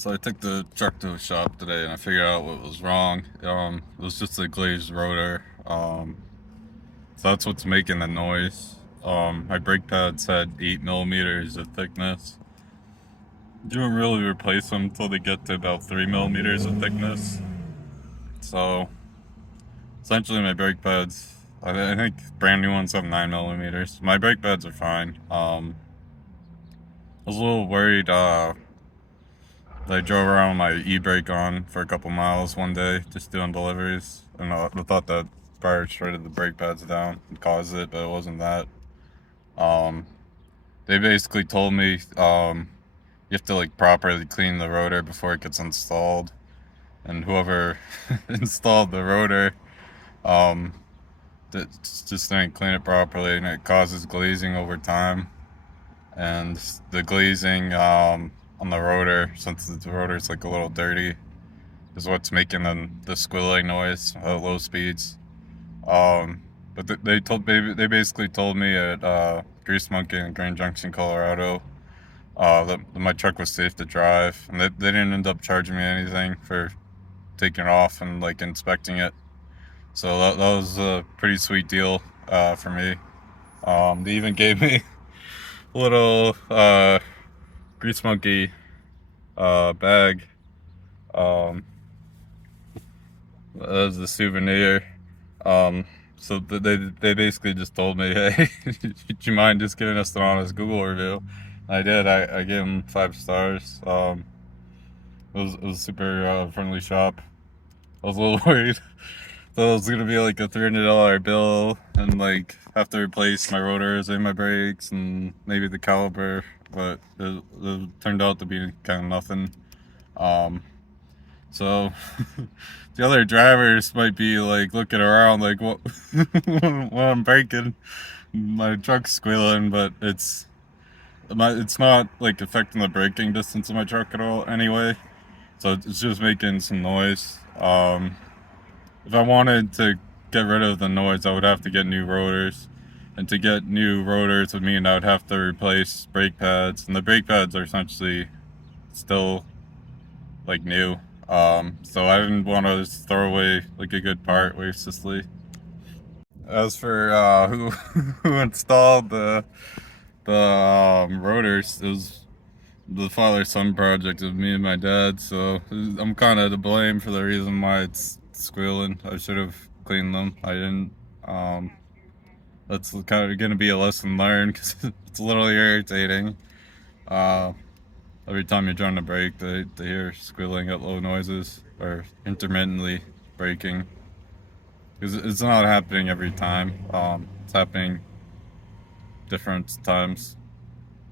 So I took the truck to a shop today and I figured out what was wrong. It was just a glazed rotor. So that's what's making the noise. My brake pads had 8 millimeters of thickness. You don't really replace them until they get to about 3 millimeters of thickness. So essentially my brake pads, I think brand new ones have 9 millimeters. My brake pads are fine. I was a little worried, I drove around with my e-brake on for a couple miles one day, just doing deliveries, and I thought that fire shredded the brake pads down and caused it, but it wasn't that. Um, they basically told me you have to like properly clean the rotor before it gets installed, and whoever installed the rotor um, that just didn't clean it properly, and it causes glazing over time. And the glazing on the rotor, since the rotor is like a little dirty, is what's making the squealing noise at low speeds. But they basically told me at Grease Monkey in Grand Junction, Colorado, that my truck was safe to drive, and they didn't end up charging me anything for taking it off and like inspecting it. So that was a pretty sweet deal for me. They even gave me a little Grease Monkey bag. Um, as a souvenir. Um, so they basically just told me, hey, would you mind just giving us an honest Google review? I did. I gave them 5 stars. It was a super friendly shop. I was a little worried that it was gonna be like a $300 bill and like have to replace my rotors and my brakes and maybe the caliper, but it turned out to be kind of nothing. Um, So the other drivers might be like looking around like what when I'm braking, my truck's squealing, but it's not like affecting the braking distance of my truck at all anyway. So it's just making some noise. If I wanted to get rid of the noise, I would have to get new rotors. And to get new rotors would mean I would have to replace brake pads, and the brake pads are essentially still like new. So I didn't want to just throw away like a good part wastefully. As for who who installed the rotors, it was the father-son project of me and my dad. So I'm kind of to blame for the reason why it's squealing. I should have cleaned them. I didn't. Um, that's kind of going to be a lesson learned because it's literally irritating. Uh, Every time you're trying to brake, they hear squealing at low noises or intermittently braking. Because it's not happening every time. It's happening different times.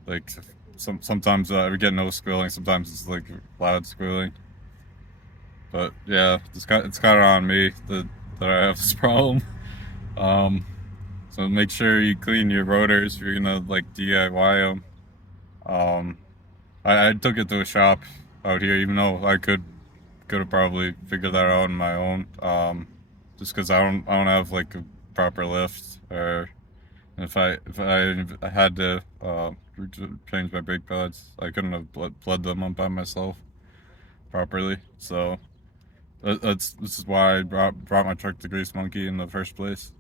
Like sometimes we get no squealing. Sometimes it's like loud squealing. But yeah, it's kind of on me that I have this problem. Um, so make sure you clean your rotors if you're gonna like DIY them. Um, I took it to a shop out here, even though I could have probably figured that out on my own. Just because I don't have like a proper lift, or if I had to change my brake pads, I couldn't have pled them up by myself properly. So this is why I brought my truck to Grease Monkey in the first place.